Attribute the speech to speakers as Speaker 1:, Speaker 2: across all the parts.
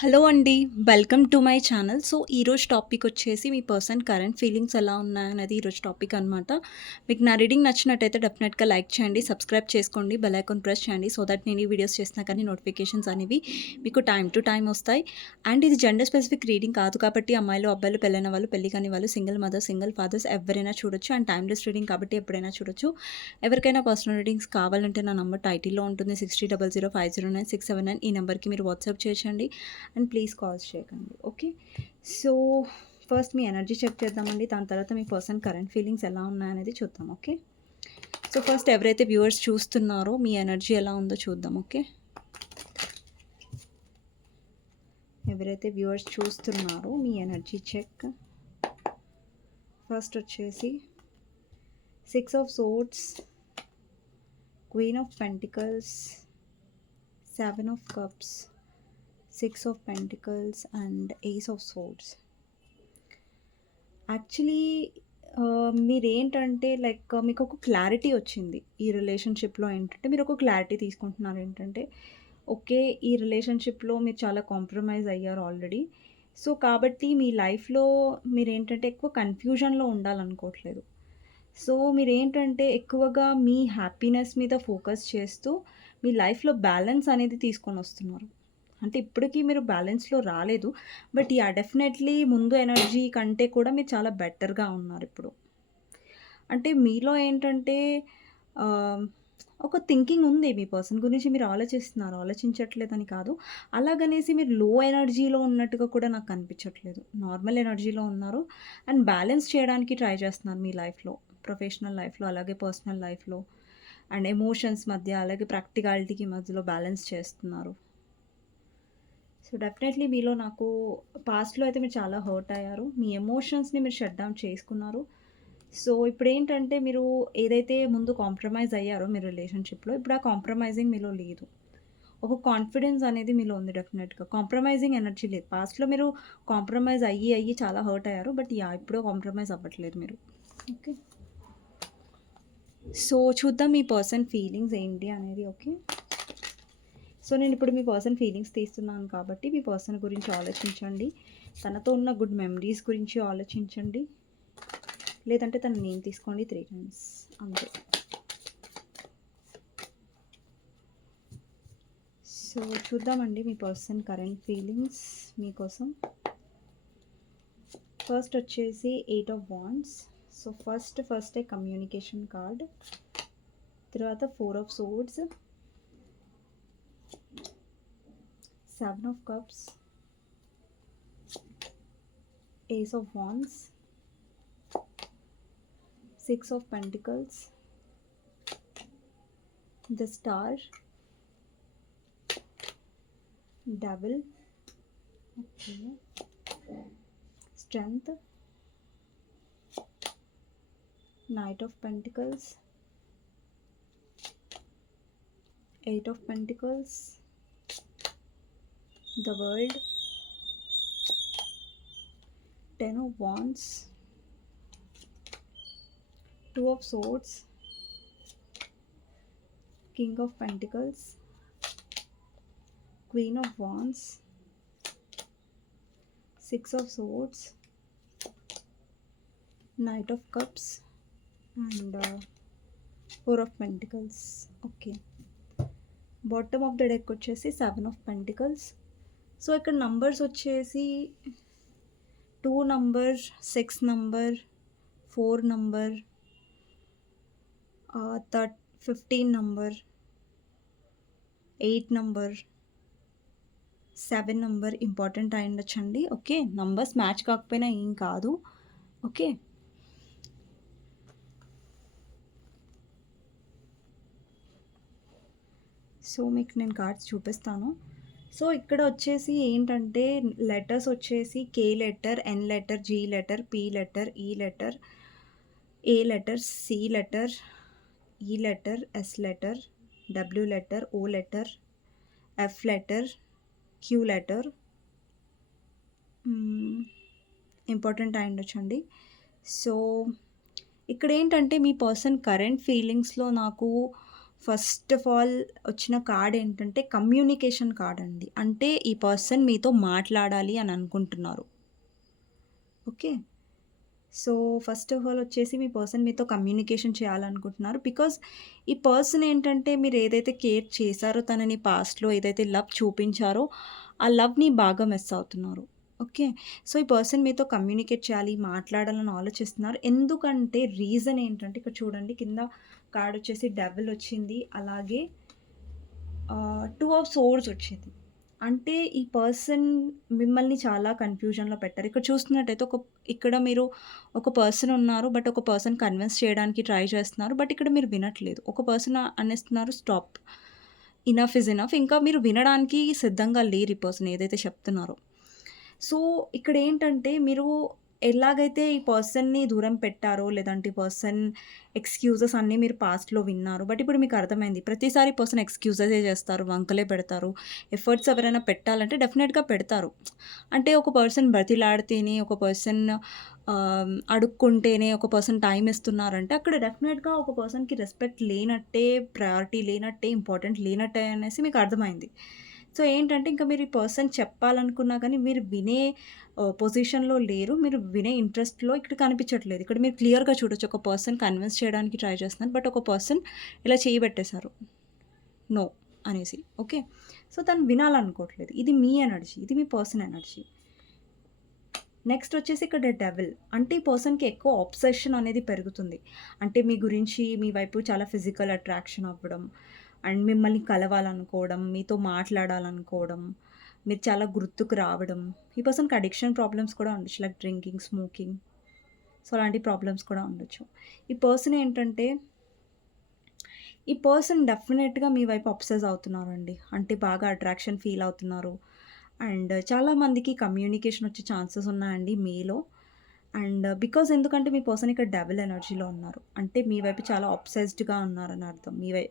Speaker 1: Hello అండి welcome to my channel. So ఈరోజు topic వచ్చేసి మీ పర్సన్ కరెంట్ ఫీలింగ్స్ ఎలా ఉన్నాయనేది ఈరోజు టాపిక్ అనమాట మీకు నా రీడింగ్ నచ్చినట్టయితే డెఫినెట్గా లైక్ చేయండి సబ్స్క్రైబ్ చేసుకోండి బెల్ ఐకాన్ ప్రెస్ చేయండి సో దట్ నేను ఈ వీడియోస్ చేసినా కానీ నోటిఫికేషన్స్ అనేవి మీకు టైం టు టైం వస్తాయి. అండ్ ఇది జెండర్ స్పెసిఫిక్ రీడింగ్ కాదు కాబట్టి అమ్మాయిలు అబ్బాయిలు పెళ్ళైన వాళ్ళు పెళ్ళి కాని వాళ్ళు సింగిల్ మదర్ సింగిల్ ఫాదర్స్ ఎవరైనా చూడొచ్చు. అండ్ టైమ్లెస్ రీడింగ్ కాబట్టి ఎప్పుడైనా చూడొచ్చు. ఎవరికైనా పర్సనల్ రీడింగ్స్ కావాలంటే నా నంబర్ టైటిల్లో ఉంటుంది sixty double zero five zero nine six seven nine ఈ నెంబర్కి మీరు వాట్సాప్ చేయండి అండ్ ప్లీజ్ కాల్స్ చేయకండి ఓకే? సో ఫస్ట్ మీ ఎనర్జీ చెక్ చేద్దామండి దాని తర్వాత మీ పర్సన్ కరెంట్ ఫీలింగ్స్ ఎలా ఉన్నాయనేది చూద్దాం ఓకే? సో ఫస్ట్ ఎవరైతే వ్యూవర్స్ చూస్తున్నారో మీ ఎనర్జీ ఎలా ఉందో చూద్దాం ఓకే? ఎవరైతే వ్యూవర్స్ చూస్తున్నారో మీ ఎనర్జీ చెక్. ఫస్ట్ వచ్చేసి six of swords queen of pentacles seven of cups. Six of pentacles and ace of swords actually మీరేంటంటే లైక్ మీకు ఒక క్లారిటీ వచ్చింది ఈ రిలేషన్షిప్లో ఏంటంటే మీరు ఒక క్లారిటీ తీసుకుంటున్నారు ఏంటంటే ఓకే ఈ రిలేషన్షిప్లో మీరు చాలా కాంప్రమైజ్ అయ్యారు ఆల్రెడీ. సో కాబట్టి మీ లైఫ్లో మీరేంటంటే ఎక్కువ కన్ఫ్యూజన్లో ఉండాలనుకోవట్లేదు. సో మీరేంటంటే ఎక్కువగా మీ హ్యాపీనెస్ మీద ఫోకస్ చేస్తూ మీ లైఫ్లో బ్యాలెన్స్ అనేది తీసుకొని వస్తున్నారు. అంటే ఇప్పటికీ మీరు బ్యాలెన్స్లో రాలేదు. బట్ యా డెఫినెట్లీ ముందు ఎనర్జీ కంటే కూడా మీరు చాలా బెటర్గా ఉన్నారు ఇప్పుడు. అంటే మీలో ఏంటంటే ఒక థింకింగ్ ఉంది మీ పర్సన్ గురించి మీరు ఆలోచిస్తున్నారు. ఆలోచించట్లేదని కాదు. అలాగనేసి మీరు లో ఎనర్జీలో ఉన్నట్టుగా కూడా నాకు అనిపించట్లేదు నార్మల్ ఎనర్జీలో ఉన్నారు. అండ్ బ్యాలెన్స్ చేయడానికి ట్రై చేస్తున్నారు మీ లైఫ్లో ప్రొఫెషనల్ లైఫ్లో అలాగే పర్సనల్ లైఫ్లో. అండ్ ఎమోషన్స్ మధ్య అలాగే ప్రాక్టికాలిటీకి మధ్యలో బ్యాలెన్స్ చేస్తున్నారు. సో డెఫినెట్లీ మీలో నాకు పాస్ట్లో అయితే మీరు చాలా హర్ట్ అయ్యారు. మీ ఎమోషన్స్ని మీరు షట్ డౌన్ చేసుకున్నారు. సో ఇప్పుడు ఏంటంటే మీరు ఏదైతే ముందు కాంప్రమైజ్ అయ్యారో మీ రిలేషన్షిప్లో ఇప్పుడు ఆ కాంప్రమైజింగ్ మీలో లేదు. ఒక కాన్ఫిడెన్స్ అనేది మీలో ఉంది డెఫినెట్గా కాంప్రమైజింగ్ ఎనర్జీ లేదు. పాస్ట్లో మీరు కాంప్రమైజ్ అయ్యి అయ్యి చాలా హర్ట్ అయ్యారు. బట్ యా ఇప్పుడు కాంప్రమైజ్ అవ్వట్లేదు మీరు. ఓకే సో చూద్దాం మీ పర్సన్ ఫీలింగ్స్ ఏంటి అనేది ఓకే సో నేను ఇప్పుడు మీ పర్సన్ ఫీలింగ్స్ తీస్తున్నాను కాబట్టి మీ పర్సన్ గురించి ఆలోచించండి. తనతో ఉన్న గుడ్ మెమరీస్ గురించి ఆలోచించండి. లేదంటే తన నేమ్ తీసుకోండి త్రీ టైమ్స్ అంతే. సో చూద్దామండి మీ పర్సన్ కరెంట్ ఫీలింగ్స్ మీకోసం. ఫస్ట్ వచ్చేసి eight of wands so first ఫస్టే కమ్యూనికేషన్ కార్డ్. తర్వాత four of swords seven of cups ace of wands six of pentacles the star devil okay strength knight of pentacles eight of pentacles the world ten of wands two of swords king of pentacles queen of wands six of swords knight of cups and uh, four of pentacles okay bottom of the deck వచ్చేసి seven of pentacles so ఇక్కడ numbers వచ్చేసి two number six number four number third fifteen number eight number seven number important అయి ఉండొచ్చండి okay? Numbers match కాకపోయినా ఏం కాదు. Okay? So మీకు నేను కార్డ్స్ చూపిస్తాను. సో ఇక్కడ వచ్చేసి ఏంటంటే లెటర్స్ వచ్చేసి K letter N letter G letter P letter E letter A letter C letter E letter S letter W letter O letter F letter Q letter. Important అయి ఉండొచ్చండి so ఇక్కడ ఏంటంటే మీ person current ఫీలింగ్స్లో నాకు first of all వచ్చిన card ఏంటంటే communication card అండి. అంటే ఈ పర్సన్ మీతో మాట్లాడాలి అని అనుకుంటున్నారు. Okay. So, first of all వచ్చేసి మీ పర్సన్ మీతో కమ్యూనికేషన్ చేయాలనుకుంటున్నారు. బికాజ్ ఈ పర్సన్ ఏంటంటే మీరు ఏదైతే కేర్ చేశారో తనని పాస్ట్‌లో ఏదైతే లవ్ చూపించారో, ఆ లవ్‌ని బాగా మిస్ అవుతున్నారు. ఓకే. సో, ఈ పర్సన్ మీతో కమ్యూనికేట్ చేయాలి, మాట్లాడాలని ఆలోచిస్తున్నారు. ఎందుకంటే రీజన్ ఏంటంటే ఇక్కడ చూడండి కింద కార్డ్ వచ్చేసి డెవల్ వచ్చింది. అలాగే టూ ఆఫ్ సోర్స్ వచ్చింది. అంటే ఈ పర్సన్ మిమ్మల్ని చాలా కన్‌ఫ్యూజన్‌లో పెట్టారు. ఇక్కడ చూస్తున్నట్టయితే ఒక ఇక్కడ మీరు ఒక పర్సన్ ఉన్నారు. బట్ ఒక పర్సన్ కన్విన్స్ చేయడానికి ట్రై చేస్తున్నారు. బట్ ఇక్కడ మీరు వినట్లేదు. ఒక పర్సన్ అనేస్తున్నారు స్టాప్. Enough is enough. ఇంకా మీరు వినడానికి సిద్ధంగా లేరు ఈ పర్సన్ ఏదైతే చెప్తున్నారో. సో, ఇక్కడ ఏంటంటే మీరు ఎలాగైతే ఈ పర్సన్‌ని దూరం పెట్టారో, లేదంటే పర్సన్ ఎక్స్‌క్యూజెస్ అన్నీ మీరు పాస్ట్‌లో విన్నారు. బట్ ఇప్పుడు మీకు అర్థమైంది. ప్రతిసారి పర్సన్ ఎక్స్‌క్యూజెసే చేస్తారు. వంకలే పెడతారు. ఎఫర్ట్స్ ఎవరైనా పెట్టాలంటే డెఫినెట్గా పెడతారు. అంటే ఒక పర్సన్ బ్రతిలాడితేనే, ఒక పర్సన్ అడుక్కుంటేనే, ఒక పర్సన్ టైం ఇస్తున్నారంటే అక్కడ డెఫినెట్గా ఒక పర్సన్‌కి రెస్పెక్ట్ లేనట్టే, ప్రయారిటీ లేనట్టే, ఇంపార్టెంట్ లేనట్టే అనేసి మీకు అర్థమైంది. సో, ఏంటంటే ఇంకా మీరు ఈ పర్సన్ చెప్పాలనుకున్నా కానీ మీరు వినే పొజిషన్‌లో లేరు. మీరు వినే ఇంట్రెస్ట్‌లో ఇక్కడ కనిపించట్లేదు. ఇక్కడ మీరు క్లియర్‌గా చూడొచ్చు. ఒక పర్సన్ కన్విన్స్ చేయడానికి ట్రై చేస్తున్నారు. బట్ ఒక పర్సన్ ఇలా చేయబెట్టేశారు పెట్టేశారు. నో అనేసి. ఓకే. సో, తను వినాలనుకోవట్లేదు. ఇది మీ ఎనర్జీ. ఇది మీ పర్సన్ ఎనర్జీ. నెక్స్ట్ వచ్చేసి ఇక్కడ డెవిల్. అంటే ఈ పర్సన్‌కి ఎక్కువ ఆబ్సెషన్ అనేది పెరుగుతుంది. అంటే మీ గురించి మీ వైపు చాలా ఫిజికల్ అట్రాక్షన్ అవ్వడం, అండ్ మిమ్మల్ని కలవాలనుకోవడం, మీతో మాట్లాడాలనుకోవడం, మీరు చాలా గుర్తుకు రావడం. ఈ పర్సన్‌కి అడిక్షన్ ప్రాబ్లమ్స్ కూడా ఉండొచ్చు. Like drinking, smoking. సో, అలాంటి ప్రాబ్లమ్స్ కూడా ఉండొచ్చు. ఈ పర్సన్ ఏంటంటే ఈ పర్సన్ డెఫినెట్గా మీ వైపు అబ్సెస్ అవుతున్నారండి. అంటే బాగా అట్రాక్షన్ ఫీల్ అవుతున్నారు. అండ్ చాలా మందికి కమ్యూనికేషన్ వచ్చే ఛాన్సెస్ ఉన్నాయండి మీలో. అండ్ బికాజ్ ఎందుకంటే మీ పర్సన్ ఇక్కడ డబుల్ ఎనర్జీలో ఉన్నారు. అంటే మీ వైపు చాలా అప్సెస్డ్గా ఉన్నారని అర్థం. మీ వై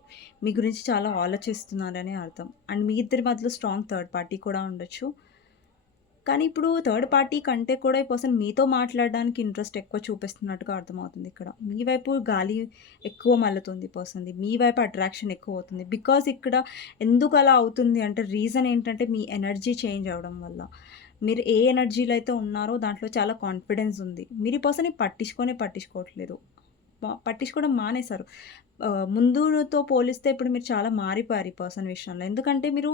Speaker 1: మీ గురించి చాలా ఆలోచిస్తున్నారని అర్థం. అండ్ మీ ఇద్దరి మధ్యలో స్ట్రాంగ్ థర్డ్ పార్టీ కూడా ఉండొచ్చు. కానీ ఇప్పుడు థర్డ్ పార్టీ కంటే కూడా ఈ పర్సన్ మీతో మాట్లాడడానికి ఇంట్రెస్ట్ ఎక్కువ చూపిస్తున్నట్టుగా అర్థమవుతుంది ఇక్కడ. మీ వైపు గాలి ఎక్కువ మల్లుతుంది పర్సన్‌ది. మీ వైపు అట్రాక్షన్ ఎక్కువ అవుతుంది. బికాజ్ ఇక్కడ ఎందుకు అలా అవుతుంది అంటే రీజన్ ఏంటంటే మీ ఎనర్జీ చేంజ్ అవ్వడం వల్ల. మీరు ఏ ఎనర్జీలో అయితే ఉన్నారో దాంట్లో చాలా కాన్ఫిడెన్స్ ఉంది. మీరు ఈ పర్సన్‌ని పట్టించుకొని పట్టించుకోవట్లేదు. పట్టించుకోవడం మానేశారు. ముందుతో పోలిస్తే ఇప్పుడు మీరు చాలా మారిపోయారు ఈ పర్సన్ విషయంలో. ఎందుకంటే మీరు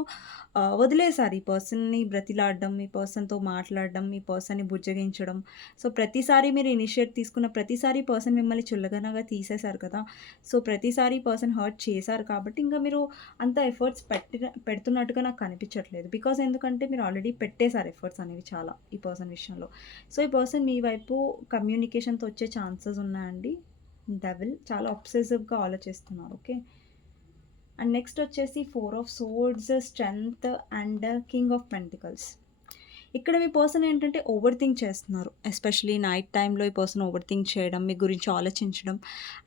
Speaker 1: వదిలేశారు ఈ పర్సన్‌ని బ్రతిలాడడం, ఈ పర్సన్‌తో మాట్లాడడం, ఈ పర్సన్‌ని బుజ్జగించడం. సో, ప్రతిసారి మీరు ఇనిషియేట్ తీసుకున్న ప్రతిసారి పర్సన్ మిమ్మల్ని చుల్లగనగా తీసేశారు కదా! సో, ప్రతిసారి పర్సన్ హర్ట్ చేశారు కాబట్టి ఇంకా మీరు అంత ఎఫర్ట్స్ పెట్టిన పెడుతున్నట్టుగా నాకు కనిపించట్లేదు. బికాస్ ఎందుకంటే మీరు ఆల్రెడీ పెట్టేశారు ఎఫర్ట్స్ అనేవి చాలా ఈ పర్సన్ విషయంలో. సో, ఈ పర్సన్ మీ వైపు కమ్యూనికేషన్‌తో వచ్చే ఛాన్సెస్ ఉన్నాయండి. డెవిల్ చాలా అబ్సెసివ్‌గా ఆలోచిస్తున్నారు. ఓకే. అండ్ నెక్స్ట్ వచ్చేసి four of swords, strength and king of pentacles. ఇక్కడ మీ పర్సన్ ఏంటంటే ఓవర్ థింక్ చేస్తున్నారు. ఎస్పెషల్లీ నైట్ టైంలో ఈ పర్సన్ ఓవర్ థింక్ చేయడం, మీ గురించి ఆలోచించడం.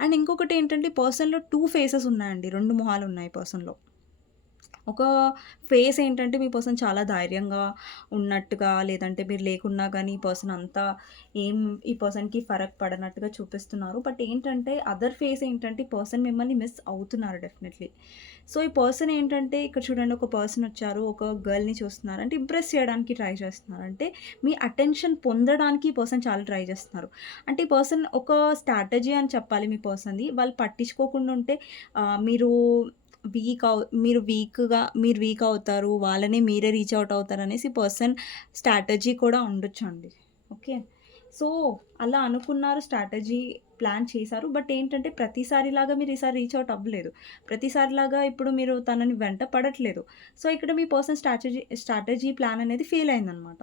Speaker 1: అండ్ ఇంకొకటి ఏంటంటే పర్సన్‌లో టూ ఫేసెస్ ఉన్నాయండి. రెండు మొహాలు ఉన్నాయి పర్సన్‌లో. ఒక ఫేస్ ఏంటంటే మీ పర్సన్ చాలా ధైర్యంగా ఉన్నట్టుగా, లేదంటే మీరు లేకున్నా కానీ ఈ పర్సన్ అంతా ఏం ఈ పర్సన్‌కి ఫరక్ పడనట్టుగా చూపిస్తున్నారు. బట్ ఏంటంటే అదర్ ఫేస్ ఏంటంటే ఈ పర్సన్ మిమ్మల్ని మిస్ అవుతున్నారు డెఫినెట్‌లీ. సో, ఈ పర్సన్ ఏంటంటే ఇక్కడ చూడండి ఒక పర్సన్ వచ్చారు. ఒక గర్ల్‌ని చూస్తున్నారు. అంటే ఇంప్రెస్ చేయడానికి ట్రై చేస్తున్నారు. అంటే మీ అటెన్షన్ పొందడానికి ఈ పర్సన్ చాలా ట్రై చేస్తున్నారు. అంటే ఈ పర్సన్ ఒక స్ట్రాటజీ అని చెప్పాలి మీ పర్సన్‌ది. వాళ్ళు పట్టించుకోకుండా ఉంటే మీరు వీక్ అవు మీరు వీక్‌గా మీరు వీక్ అవుతారు. వాళ్ళని మీరే రీచ్ అవుట్ అవుతారనేసి పర్సన్ స్ట్రాటజీ కూడా ఉండొచ్చండి. ఓకే. సో, అలా అనుకున్నారు. స్ట్రాటజీ ప్లాన్ చేశారు. బట్ ఏంటంటే ప్రతిసారిలాగా మీరు ఈసారి రీచ్ అవుట్ అవ్వలేదు. ప్రతిసారిలాగా ఇప్పుడు మీరు తనని వెంట పడట్లేదు. సో, ఇక్కడ మీ పర్సన్ స్ట్రాటజీ స్ట్రాటజీ ప్లాన్ అనేది ఫెయిల్ అయిందనమాట.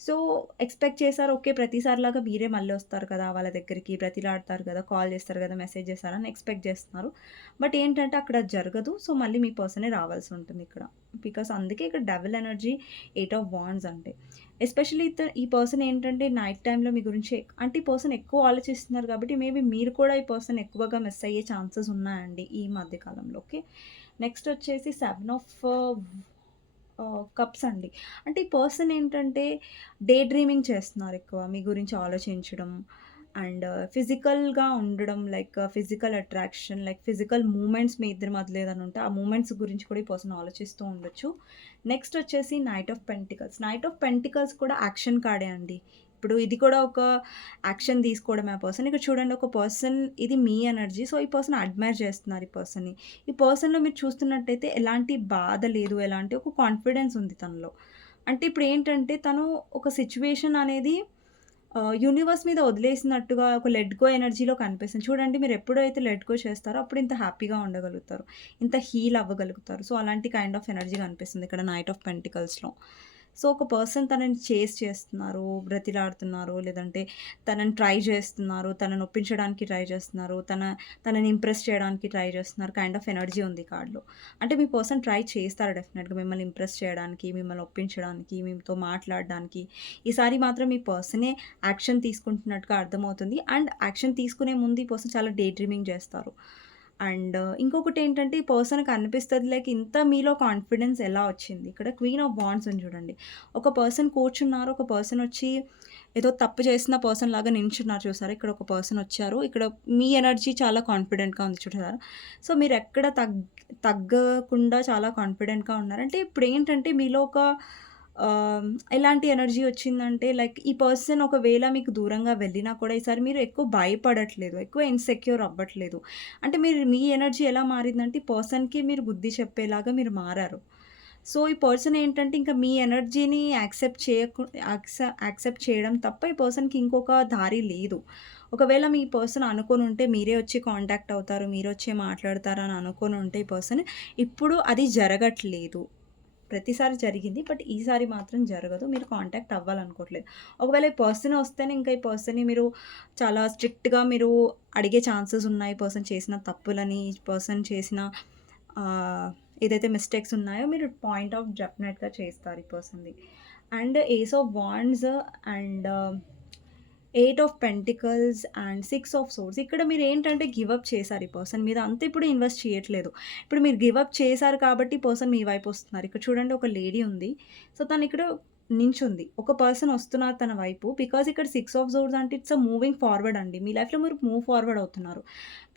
Speaker 1: సో, ఎక్స్‌పెక్ట్ చేశారు. ఓకే. ప్రతిసారిలాగా మీరే మళ్ళీ వస్తారు కదా! వాళ్ళ దగ్గరికి ప్రతిలాడతారు కదా! కాల్ చేస్తారు కదా! మెసేజ్ చేస్తారని ఎక్స్‌పెక్ట్ చేస్తున్నారు. బట్ ఏంటంటే అక్కడ జరగదు. సో, మళ్ళీ మీ పర్సనే రావాల్సి ఉంటుంది ఇక్కడ. బికాస్ అందుకే ఇక్కడ double energy eight of wands అంటే. ఎస్పెషల్లీ ఇత ఈ పర్సన్ ఏంటంటే నైట్ టైంలో మీ గురించి అంటే ఈ పర్సన్ ఎక్కువ ఆలోచిస్తున్నారు కాబట్టి మేబీ మీరు కూడా ఈ పర్సన్ ఎక్కువగా మిస్ అయ్యే ఛాన్సెస్ ఉన్నాయండి ఈ మధ్యకాలంలో ఓకే. నెక్స్ట్ వచ్చేసి సెవెన్ ఆఫ్ కప్స్ అండి. అంటే ఈ పర్సన్ ఏంటంటే డే డ్రీమింగ్ చేస్తున్నారు ఎక్కువ. మీ గురించి ఆలోచించడం అండ్ ఫిజికల్‌గా ఉండడం like physical attraction like physical moments మీ ఇద్దరి మధ్యలో ఏదైనా ఉంటే ఆ మూమెంట్స్ గురించి కూడా ఈ పర్సన్ ఆలోచిస్తూ ఉండొచ్చు. నెక్స్ట్ వచ్చేసి knight of pentacles. Knight of pentacles కూడా యాక్షన్ కార్డే అండి. ఇప్పుడు ఇది కూడా ఒక యాక్షన్ తీసుకోవడమే ఆ పర్సన్. ఇక్కడ చూడండి ఒక పర్సన్ ఇది మీ ఎనర్జీ. సో, ఈ పర్సన్ అడ్మైర్ చేస్తున్నారు ఈ పర్సన్‌ని. ఈ పర్సన్‌లో మీరు చూస్తున్నట్టయితే ఎలాంటి బాధ లేదు. ఎలాంటి ఒక కాన్ఫిడెన్స్ ఉంది తనలో. అంటే ఇప్పుడు ఏంటంటే తను ఒక సిచ్యువేషన్ అనేది యూనివర్స్ మీద వదిలేసినట్టుగా ఒక లెట్ గో ఎనర్జీలో కనిపిస్తుంది. చూడండి మీరు ఎప్పుడైతే లెట్ గో చేస్తారో అప్పుడు ఇంత హ్యాపీగా ఉండగలుగుతారు. ఇంత హీల్ అవ్వగలుగుతారు. సో, అలాంటి కైండ్ ఆఫ్ ఎనర్జీ కనిపిస్తుంది ఇక్కడ నైట్ ఆఫ్ పెంటికల్స్‌లో. సో, ఒక పర్సన్ తనని చేస్ చేస్తున్నారు, బ్రతిలాడుతున్నారు, లేదంటే తనని ట్రై చేస్తున్నారు, తనని ఒప్పించడానికి ట్రై చేస్తున్నారు, తన తనని ఇంప్రెస్ చేయడానికి ట్రై చేస్తున్నారు కైండ్ ఆఫ్ ఎనర్జీ ఉంది కార్డులో అంటే మీ పర్సన్ ట్రై చేస్తారు డెఫినెట్‌గా మిమ్మల్ని ఇంప్రెస్ చేయడానికి, మిమ్మల్ని ఒప్పించడానికి, మీతో మాట్లాడడానికి. ఈసారి మాత్రం మీ పర్సనే యాక్షన్ తీసుకుంటున్నట్టుగా అర్థమవుతుంది. అండ్ యాక్షన్ తీసుకునే ముందు ఈ పర్సన్ చాలా డే డ్రీమింగ్ చేస్తారు. అండ్ ఇంకొకటేంటంటే ఈ పర్సన్‌కి అనిపిస్తుంది లైక్ ఇంత మీలో కాన్ఫిడెన్స్ ఎలా వచ్చింది? ఇక్కడ క్వీన్ ఆఫ్ బాండ్స్ అని చూడండి. ఒక పర్సన్ కూర్చున్నారు. ఒక పర్సన్ వచ్చి ఏదో తప్పు చేసిన పర్సన్ లాగా నించున్నారు చూసారు ఇక్కడ ఒక పర్సన్ వచ్చారు. ఇక్కడ మీ ఎనర్జీ చాలా కాన్ఫిడెంట్‌గా ఉంది చూసారా? సో, మీరు ఎక్కడ తగ్ తగ్గకుండా చాలా కాన్ఫిడెంట్‌గా ఉన్నారు. అంటే ఇప్పుడేంటంటే మీలో ఒక ఎలాంటి ఎనర్జీ వచ్చిందంటే లైక్ ఈ పర్సన్ ఒకవేళ మీకు దూరంగా వెళ్ళినా కూడా ఈసారి మీరు ఎక్కువ భయపడట్లేదు. ఎక్కువ ఇన్‌సెక్యూర్ అవ్వట్లేదు. అంటే మీరు మీ ఎనర్జీ ఎలా మారిందంటే ఈ పర్సన్‌కి మీరు బుద్ధి చెప్పేలాగా మీరు మారారు. సో, ఈ పర్సన్ ఏంటంటే ఇంకా మీ ఎనర్జీని యాక్సెప్ట్ చేయకు యాక్సెప్ట్ చేయడం తప్ప ఈ పర్సన్‌కి ఇంకొక దారి లేదు. ఒకవేళ మీ పర్సన్ అనుకోనుంటే మీరే వచ్చి కాంటాక్ట్ అవుతారు. మీరొచ్చే మాట్లాడతారు అని అనుకోనుంటే ఈ పర్సన్ ఇప్పుడు అది జరగట్లేదు. ప్రతిసారి జరిగింది. బట్ ఈసారి మాత్రం జరగదు. మీరు కాంటాక్ట్ అవ్వాలనుకోవట్లేదు. ఒకవేళ ఈ పర్సన్ వస్తేనే ఇంకా ఈ పర్సన్‌ని మీరు చాలా స్ట్రిక్ట్‌గా మీరు అడిగే ఛాన్సెస్ ఉన్నాయి. ఈ పర్సన్ చేసిన తప్పులని, ఈ పర్సన్ చేసిన ఏదైతే మిస్టేక్స్ ఉన్నాయో మీరు పాయింట్ ఆఫ్ డెఫినెట్‌గా చేస్తారు ఈ పర్సన్‌ది. And ace of wands and eight of pentacles and six of swords ఇక్కడ మీరు ఏంటంటే గివప్ చేశారు ఈ పర్సన్ మీద. అంత ఇప్పుడు ఇన్వెస్ట్ చేయట్లేదు. ఇప్పుడు మీరు గివప్ చేశారు కాబట్టి పర్సన్ మీ వైపు వస్తున్నారు. ఇక్కడ చూడండి ఒక లేడీ ఉంది. సో, తను ఇక్కడ నించుంది. ఒక పర్సన్ వస్తున్నారు తన వైపు. బికాజ్ ఇక్కడ సిక్స్ ఆఫ్ జోర్స్ అంటే ఇట్స్ అ మూవింగ్ ఫార్వర్డ్ అండి. మీ లైఫ్‌లో మీరు మూవ్ ఫార్వర్డ్ అవుతున్నారు.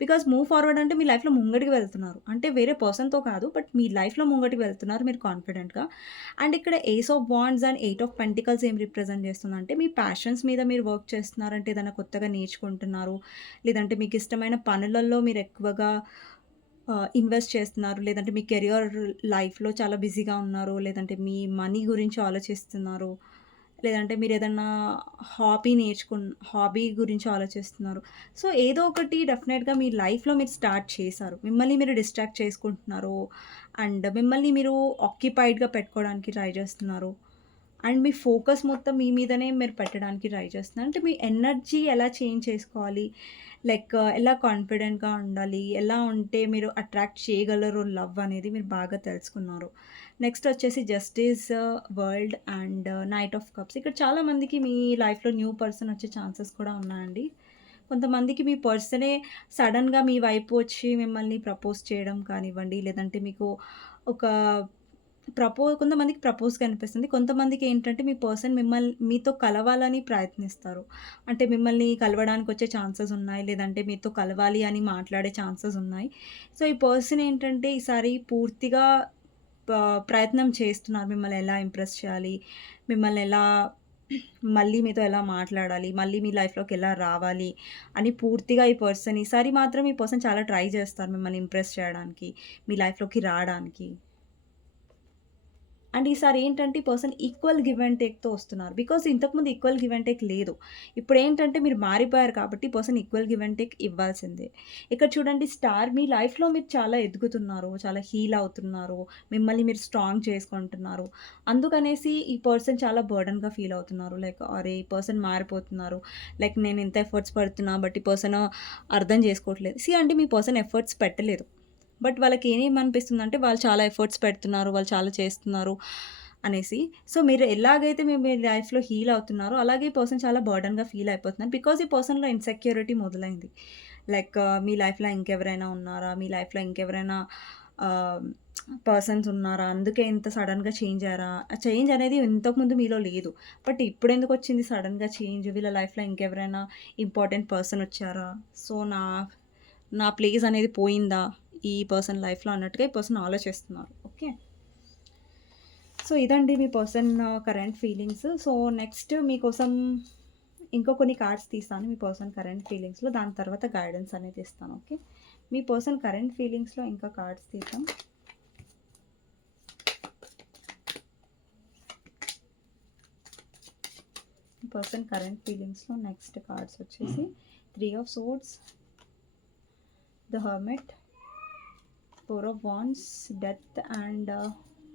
Speaker 1: బికాజ్ మూవ్ ఫార్వర్డ్ అంటే మీ లైఫ్‌లో ముంగటికి వెళ్తున్నారు. అంటే వేరే పర్సన్‌తో కాదు. బట్ మీ లైఫ్‌లో ముంగటికి వెళ్తున్నారు మీరు కాన్ఫిడెంట్‌గా. అండ్ ఇక్కడ ace of wands and eight of pentacles ఏం రిప్రజెంట్ చేస్తుందంటే మీ ప్యాషన్స్ మీద మీరు వర్క్ చేస్తున్నారంటే ఏదైనా కొత్తగా నేర్చుకుంటున్నారు. లేదంటే మీకు ఇష్టమైన పనులలో మీరు ఎక్కువగా ఇన్వెస్ట్ చేస్తున్నారు. లేదంటే మీ కెరియర్ లైఫ్‌లో చాలా బిజీగా ఉన్నారు. లేదంటే మీ మనీ గురించి ఆలోచిస్తున్నారు. లేదంటే మీరు ఏదన్నా హాబీ నేర్చుకున్న హాబీ గురించి ఆలోచిస్తున్నారు. సో, ఏదో ఒకటి డెఫినెట్‌గా మీ లైఫ్‌లో మీరు స్టార్ట్ చేశారు. మిమ్మల్ని మీరు డిస్ట్రాక్ట్ చేసుకుంటున్నారు. అండ్ మిమ్మల్ని మీరు ఆక్యుపైడ్‌గా పెట్టుకోవడానికి ట్రై చేస్తున్నారు. అండ్ మీ ఫోకస్ మొత్తం మీ మీదనే మీరు పెట్టడానికి ట్రై చేస్తున్నారు. అంటే మీ ఎనర్జీ ఎలా చేంజ్ చేసుకోవాలి? లైక్ uh, ఎలా కాన్ఫిడెంట్‌గా ఉండాలి? ఎలా ఉంటే మీరు అట్రాక్ట్ చేయగలరు లవ్ అనేది మీరు బాగా తెలుసుకున్నారు. నెక్స్ట్ వచ్చేసి justice, uh, world and uh, knight of cups. ఇక్కడ చాలామందికి మీ లైఫ్‌లో న్యూ పర్సన్ వచ్చే ఛాన్సెస్ కూడా ఉన్నాయండి. కొంతమందికి మీ పర్సనే సడన్గా మీ వైపు వచ్చి మిమ్మల్ని ప్రపోజ్ చేయడం కానివ్వండి, లేదంటే మీకు ఒక ప్రపో కొంతమందికి ప్రపోజ్ కనిపిస్తుంది. కొంతమందికి ఏంటంటే మీ పర్సన్ మిమ్మల్ని మీతో కలవాలని ప్రయత్నిస్తారు. అంటే మిమ్మల్ని కలవడానికి వచ్చే ఛాన్సెస్ ఉన్నాయి. లేదంటే మీతో కలవాలి అని మాట్లాడే ఛాన్సెస్ ఉన్నాయి. సో, ఈ పర్సన్ ఏంటంటే ఈసారి పూర్తిగా ప్రయత్నం చేస్తున్నారు. మిమ్మల్ని ఎలా ఇంప్రెస్ చేయాలి? మిమ్మల్ని ఎలా మళ్ళీ మీతో ఎలా మాట్లాడాలి? మళ్ళీ మీ లైఫ్‌లోకి ఎలా రావాలి? అని పూర్తిగా ఈ పర్సన్ ఈసారి మాత్రం ఈ పర్సన్ చాలా ట్రై చేస్తారు మిమ్మల్ని ఇంప్రెస్ చేయడానికి. మీ లైఫ్‌లోకి రావడానికి అండ్ ఈసారి ఏంటంటే ఈ పర్సన్ ఈక్వల్ గివ్ అండ్ టేక్‌తో వస్తున్నారు. బికాజ్ ఇంతకుముందు ఈక్వల్ గివ్ అండ్ టేక్ లేదు. ఇప్పుడేంటంటే మీరు మారిపోయారు కాబట్టి person equal give and take ఇవ్వాల్సిందే. ఇక్కడ చూడండి స్టార్ మీ లైఫ్‌లో మీరు చాలా ఎదుగుతున్నారు. చాలా హీల్ అవుతున్నారు. మిమ్మల్ని మీరు స్ట్రాంగ్ చేసుకుంటున్నారు. అందుకనేసి ఈ పర్సన్ చాలా బర్డెన్‌గా ఫీల్ అవుతున్నారు. లైక్ అరే! ఈ పర్సన్ మారిపోతున్నారు. లైక్ నేను ఇంత ఎఫర్ట్స్ పడుతున్నా బట్ ఈ పర్సన్ అర్థం చేసుకోవట్లేదు. సీ అంటే మీ పర్సన్ ఎఫర్ట్స్ పెట్టలేదు. బట్ వాళ్ళకి ఏమనిపిస్తుందంటే వాళ్ళు చాలా ఎఫర్ట్స్ పెడుతున్నారు. వాళ్ళు చాలా చేస్తున్నారు అనేసి. సో, మీరు ఎలాగైతే మీ మీ లైఫ్‌లో హీల్ అవుతున్నారో అలాగే ఈ పర్సన్ చాలా బర్డన్గా ఫీల్ అయిపోతున్నారు. బికాజ్ ఈ పర్సన్‌లో ఇన్‌సెక్యూరిటీ మొదలైంది. లైక్ మీ లైఫ్‌లో ఇంకెవరైనా ఉన్నారా? మీ లైఫ్‌లో ఇంకెవరైనా పర్సన్స్ ఉన్నారా? అందుకే ఇంత సడన్గా చేంజ్ అయ్యారా? ఆ చేంజ్ అనేది ఇంతకుముందు మీలో లేదు. బట్ ఇప్పుడెందుకొచ్చింది సడన్గా చేంజ్? వీళ్ళ లైఫ్‌లో ఇంకెవరైనా ఇంపార్టెంట్ పర్సన్ వచ్చారా? సో, నా నా ప్లేస్ అనేది పోయిందా? ఈ పర్సన్ లైఫ్‌లో అన్నట్టుగా ఈ పర్సన్ ఆలోచిస్తున్నారు. ఓకే. సో, ఇదండి మీ person current feelings. So, next మీకోసం ఇంకో కొన్ని కార్డ్స్ తీస్తాను మీ పర్సన్ కరెంట్ ఫీలింగ్స్‌లో. దాని తర్వాత గైడెన్స్ అనేది ఇస్తాను. ఓకే. మీ పర్సన్ కరెంట్ ఫీలింగ్స్‌లో ఇంకా కార్డ్స్ తీద్దాం. పర్సన్ కరెంట్ ఫీలింగ్స్‌లో నెక్స్ట్ కార్డ్స్ వచ్చేసి three of swords the hermit, four of wands death and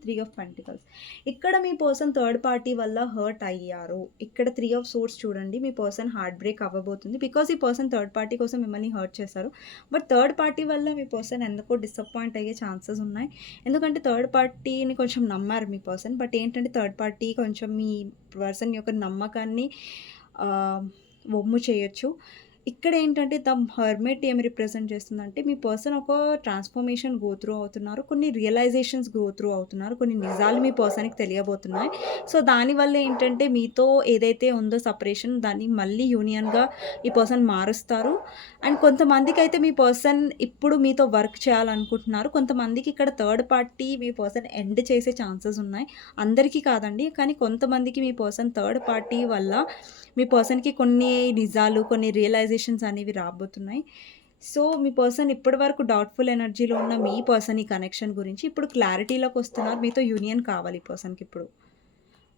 Speaker 1: three of pentacles. ఇక్కడ మీ పర్సన్ థర్డ్ పార్టీ వల్ల హర్ట్ అయ్యారు. ఇక్కడ త్రీ ఆఫ్ సోర్స్ చూడండి మీ పర్సన్ హార్ట్ బ్రేక్ అవ్వబోతుంది. బికాజ్ ఈ పర్సన్ థర్డ్ పార్టీ కోసం మిమ్మల్ని హర్ట్ చేశారు. బట్ థర్డ్ పార్టీ వల్ల మీ పర్సన్ ఎందుకో డిసప్పాయింట్ అయ్యే ఛాన్సెస్ ఉన్నాయి. ఎందుకంటే థర్డ్ పార్టీని కొంచెం నమ్మారు మీ పర్సన్. బట్ ఏంటంటే థర్డ్ పార్టీ కొంచెం మీ పర్సన్ యొక్క నమ్మకాన్ని uh, వమ్ము చేయొచ్చు. ఇక్కడ ఏంటంటే ద హర్మేట్ ఏమి రిప్రజెంట్ చేస్తుందంటే మీ పర్సన్ ఒక ట్రాన్స్‌ఫర్మేషన్ గో త్రూ అవుతున్నారు. కొన్ని రియలైజేషన్స్ గో త్రూ అవుతున్నారు. కొన్ని నిజాలు మీ పర్సన్‌కి తెలియబోతున్నాయి. సో, దానివల్ల ఏంటంటే మీతో ఏదైతే ఉందో సపరేషన్ దాన్ని మళ్ళీ యూనియన్‌గా ఈ పర్సన్ మారుస్తారు. అండ్ కొంతమందికి అయితే మీ పర్సన్ ఇప్పుడు మీతో వర్క్ చేయాలనుకుంటున్నారు. కొంతమందికి ఇక్కడ థర్డ్ పార్టీ మీ పర్సన్ ఎండ్ చేసే ఛాన్సెస్ ఉన్నాయి. అందరికీ కాదండి. కానీ కొంతమందికి మీ పర్సన్ థర్డ్ పార్టీ వల్ల మీ పర్సన్‌కి కొన్ని నిజాలు, కొన్ని రియలైజేషన్ రియలైజేషన్స్ అనేవి రాబోతున్నాయి. సో, మీ పర్సన్ ఇప్పటి వరకు డౌట్‌ఫుల్ ఎనర్జీలో ఉన్న మీ పర్సన్ ఈ కనెక్షన్ గురించి ఇప్పుడు క్లారిటీలోకి వస్తున్నారు. మీతో యూనియన్ కావాలి ఈ పర్సన్‌కి ఇప్పుడు.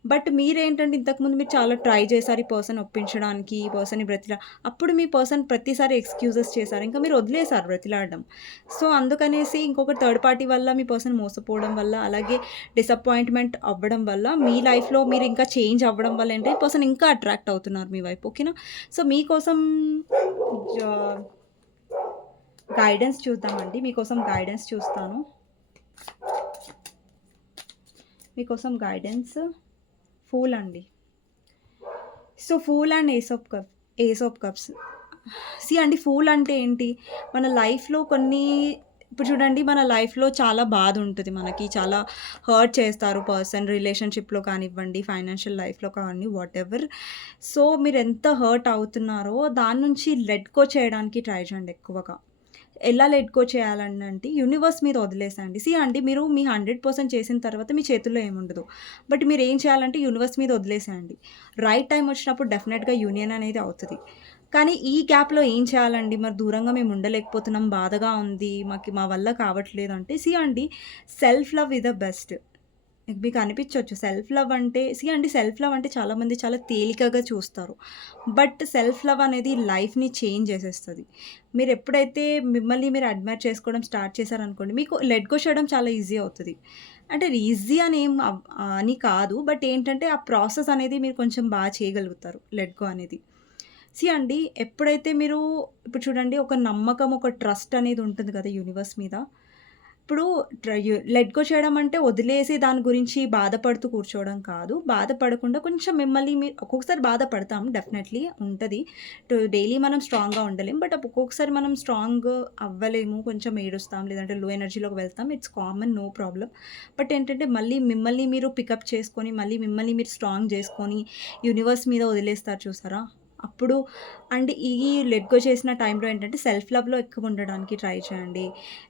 Speaker 1: బట్ మీరేంటంటే ఇంతకుముందు మీరు చాలా ట్రై చేశారు ఈ పర్సన్ ఒప్పించడానికి, ఈ పర్సన్ బ్రతిలా అప్పుడు మీ పర్సన్ ప్రతిసారి ఎక్స్‌క్యూజెస్ చేశారు. ఇంకా మీరు వదిలేసారు బ్రతిలాడడం. సో, అందుకనేసి ఇంకొక థర్డ్ పార్టీ వల్ల మీ పర్సన్ మోసపోవడం వల్ల, అలాగే డిసప్పాయింట్‌మెంట్ అవ్వడం వల్ల మీ లైఫ్‌లో మీరు ఇంకా చేంజ్ అవ్వడం వల్ల ఏంటంటే ఈ పర్సన్ ఇంకా అట్రాక్ట్ అవుతున్నారు మీ వైపు. ఓకేనా. సో, మీకోసం గైడెన్స్ చూద్దామండి. మీకోసం గైడెన్స్ చూస్తాను. మీకోసం గైడెన్స్ ఫూల్ అండి. So, fool and ace of cup ace of cups. See అండి ఫూల్ అంటే ఏంటి? మన లైఫ్‌లో కొన్ని ఇప్పుడు చూడండి మన లైఫ్‌లో చాలా బాధ ఉంటుంది మనకి. చాలా హర్ట్ చేస్తారు పర్సన్ రిలేషన్‌షిప్‌లో కానివ్వండి, ఫైనాన్షియల్ లైఫ్‌లో కానీ వాటెవర్. సో, మీరు ఎంత హర్ట్ అవుతున్నారో దాని నుంచి లెట్ చేయడానికి ట్రై చేయండి ఎక్కువగా. ఎలా లెట్ గో చేయాలనంటే యూనివర్స్ మీద వదిలేసండి సి అండి మీరు మీ 100% చేసిన తర్వాత మీ చేతుల్లో ఏముండదు. బట్ మీరేం చేయాలంటే యూనివర్స్ మీద వదిలేసేయండి. రైట్ టైం వచ్చినప్పుడు డెఫినెట్‌గా యూనియన్ అనేది అవుతుంది కానీ ఈ గ్యాప్‌లో ఏం చేయాలండి? మరి దూరంగా మేము ఉండలేకపోతున్నాం, బాధగా ఉంది, మాకు మా వల్ల కావట్లేదు అంటే సి అండి self love is the best. మీకు అనిపించవచ్చు సెల్ఫ్ లవ్ అంటే సి అండి సెల్ఫ్ లవ్ అంటే చాలామంది చాలా తేలికగా చూస్తారు. బట్ సెల్ఫ్ లవ్ అనేది లైఫ్‌ని చేంజ్ చేసేస్తుంది మీరు ఎప్పుడైతే మిమ్మల్ని మీరు అడ్మైర్ చేసుకోవడం స్టార్ట్ చేశారనుకోండి మీకు లెట్ గో చేయడం చాలా ఈజీ అవుతుంది అంటే ఈజీ అని ఏం అని కాదు. బట్ ఏంటంటే ఆ ప్రాసెస్ అనేది మీరు కొంచెం బాగా చేయగలుగుతారు లెట్ గో అనేది. సి అండి ఎప్పుడైతే మీరు ఇప్పుడు చూడండి ఒక నమ్మకం, ఒక ట్రస్ట్ అనేది ఉంటుంది కదా యూనివర్స్ మీద. ఇప్పుడు లెట్ గో చేయడం అంటే వదిలేసి దాని గురించి బాధపడుతూ కూర్చోవడం కాదు. బాధపడకుండా కొంచెం మిమ్మల్ని మీరు ఒక్కొక్కసారి బాధపడతాం డెఫినెట్‌లీ ఉంటుంది డైలీ మనం స్ట్రాంగ్‌గా ఉండలేం. బట్ ఒక్కొక్కసారి మనం స్ట్రాంగ్ అవ్వలేము. కొంచెం ఏడుస్తాం లేదంటే లో ఎనర్జీలోకి వెళ్తాం. It's common no problem. But ఏంటంటే మళ్ళీ మిమ్మల్ని మీరు పికప్ చేసుకొని, మళ్ళీ మిమ్మల్ని మీరు స్ట్రాంగ్ చేసుకొని యూనివర్స్ మీద వదిలేస్తారు చూసారా? అప్పుడు అండ్ ఈ లెట్ గో చేసిన టైంలో ఏంటంటే సెల్ఫ్ లవ్‌లో ఎక్కువ ఉండడానికి ట్రై చేయండి.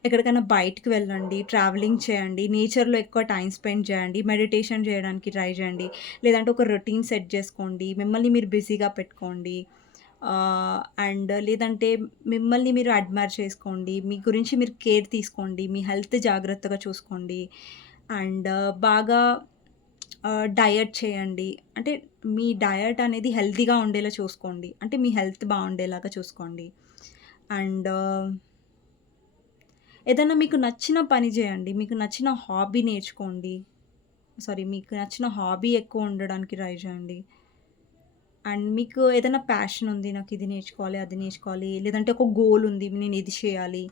Speaker 1: ఎక్కడికైనా బయటికి వెళ్ళండి, ట్రావెలింగ్ చేయండి, నేచర్‌లో ఎక్కువ టైం స్పెండ్ చేయండి, మెడిటేషన్ చేయడానికి ట్రై చేయండి. లేదంటే ఒక రొటీన్ సెట్ చేసుకోండి. మిమ్మల్ని మీరు బిజీగా పెట్టుకోండి. అండ్ లేదంటే మిమ్మల్ని మీరు అడ్మైర్ చేసుకోండి. మీ గురించి మీరు కేర్ తీసుకోండి. మీ హెల్త్ జాగ్రత్తగా చూసుకోండి. అండ్ బాగా డయట్ చేయండి. అంటే మీ డయట్ అనేది హెల్తీగా ఉండేలా చూసుకోండి. అంటే మీ హెల్త్ బాగుండేలాగా చూసుకోండి. అండ్ ఏదైనా మీకు నచ్చిన పని చేయండి. మీకు నచ్చిన హాబీ నేర్చుకోండి. సారీ మీకు నచ్చిన హాబీ ఎక్కువ ఉండడానికి ట్రై చేయండి. అండ్ మీకు ఏదైనా ప్యాషన్ ఉంది. నాకు ఇది నేర్చుకోవాలి, అది నేర్చుకోవాలి లేదంటే ఒక గోల్ ఉంది. నేను ఇది చేయాలి.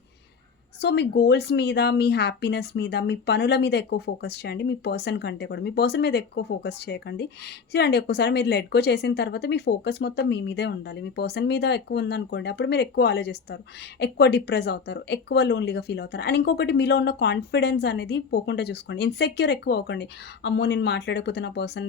Speaker 1: సో మీ గోల్స్ మీద మీ హ్యాపీనెస్ మీద మీ పనుల మీద ఎక్కువ ఫోకస్ చేయండి. మీ పర్సన్ కంటే కూడా. మీ పర్సన్ మీద ఎక్కువ ఫోకస్ చేయకండి. చూడండి ఒక్కసారి మీరు లెట్ గో చేసిన తర్వాత మీ ఫోకస్ మొత్తం మీ మీదే ఉండాలి. మీ పర్సన్ మీద ఎక్కువ ఉందనుకోండి అప్పుడు మీరు ఎక్కువ ఆలోచిస్తారు. ఎక్కువ డిప్రెస్ అవుతారు. ఎక్కువ లోన్లీగా ఫీల్ అవుతారు. అండ్ ఇంకొకటి మీలో ఉన్న కాన్ఫిడెన్స్ అనేది పోకుండా చూసుకోండి. ఇన్సెక్యూర్ ఎక్కువ అవ్వకండి. అమ్మో నేను మాట్లాడకపోతే నా పర్సన్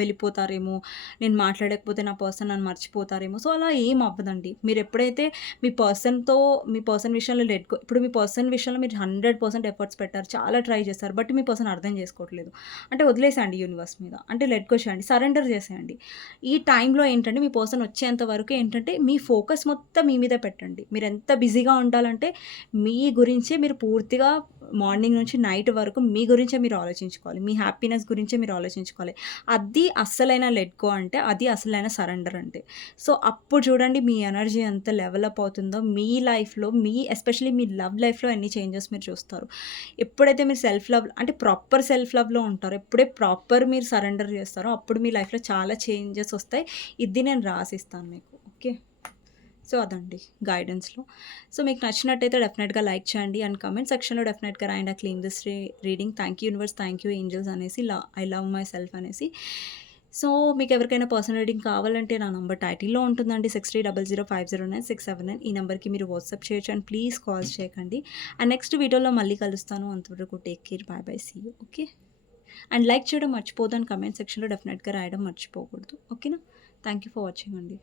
Speaker 1: వెళ్ళిపోతారేమో. నేను మాట్లాడకపోతే నా పర్సన్ నన్ను మర్చిపోతారేమో. సో అలా ఏం అవ్వదండి. మీరు ఎప్పుడైతే మీ పర్సన్తో మీ పర్సన్ విషయంలో లెట్ గో ఇప్పుడు మీ పర్సన్ విషయంలో మీరు హండ్రెడ్ పర్సెంట్ ఎఫర్ట్స్ పెట్టారు చాలా ట్రై చేస్తారు బట్ మీ పర్సన్ అర్థం చేసుకోవట్లేదు. అంటే వదిలేసేయండి యూనివర్స్ మీద. అంటే లెట్ చేయండి సరెండర్ చేసేయండి. ఈ టైంలో ఏంటంటే మీ పర్సన్ వచ్చేంత వరకు ఏంటంటే మీ ఫోకస్ మొత్తం మీ మీద పెట్టండి. మీరు ఎంత బిజీగా ఉండాలంటే మీ గురించే మీరు పూర్తిగా మార్నింగ్ నుంచి నైట్ వరకు మీ గురించే మీరు ఆలోచించుకోవాలి. మీ హ్యాపీనెస్ గురించే మీరు ఆలోచించుకోవాలి. అది అస్సలైన లెట్ గో అంటే అది అసలైన సరెండర్ అంటే. సో అప్పుడు చూడండి మీ ఎనర్జీ ఎంత లెవలప్ అవుతుందో మీ లైఫ్లో మీ ఎస్పెషలీ మీ లవ్ లైఫ్లో ఎన్ని చేంజెస్ మీరు చూస్తారు? ఎప్పుడైతే మీరు సెల్ఫ్ లవ్ అంటే ప్రాపర్ సెల్ఫ్ లవ్లో ఉంటారో ఎప్పుడే ప్రాపర్ మీరు సరెండర్ చేస్తారో అప్పుడు మీ లైఫ్లో చాలా చేంజెస్ వస్తాయి. ఇది నేను రాసిస్తాను మీకు ఓకే? సో అదండి గైడెన్స్లో సో మీకు నచ్చినట్టయితే డెఫినెట్గా లైక్ చేయండి అండ్ కమెంట్ సెక్షన్లో డెఫినెట్గా రాయండి. Clean this reading. Thank you universe thank you angels అనేసి లా ఐ లవ్ మై సెల్ఫ్ అనేసి. సో మీకు ఎవరికైనా పర్సనల్ రీడింగ్ కావాలంటే నా నంబర్ టైటిల్లో ఉంటుందండి six three double zero five zero nine six seven nine ఈ నెంబర్కి మీరు వాట్సాప్ చేయొచ్చు అండ్ ప్లీజ్ కాల్ చేయకండి. అండ్ నెక్స్ట్ వీడియోలో మళ్ళీ కలుస్తాను. అంతవరకు take care bye bye see you okay? And like చేయడం మర్చిపోదు అండ్ కమెంట్ సెక్షన్లో డెఫినెట్గా రాయడం మర్చిపోకూడదు ఓకేనా? థ్యాంక్ యూ ఫర్ వాచింగ్ అండి.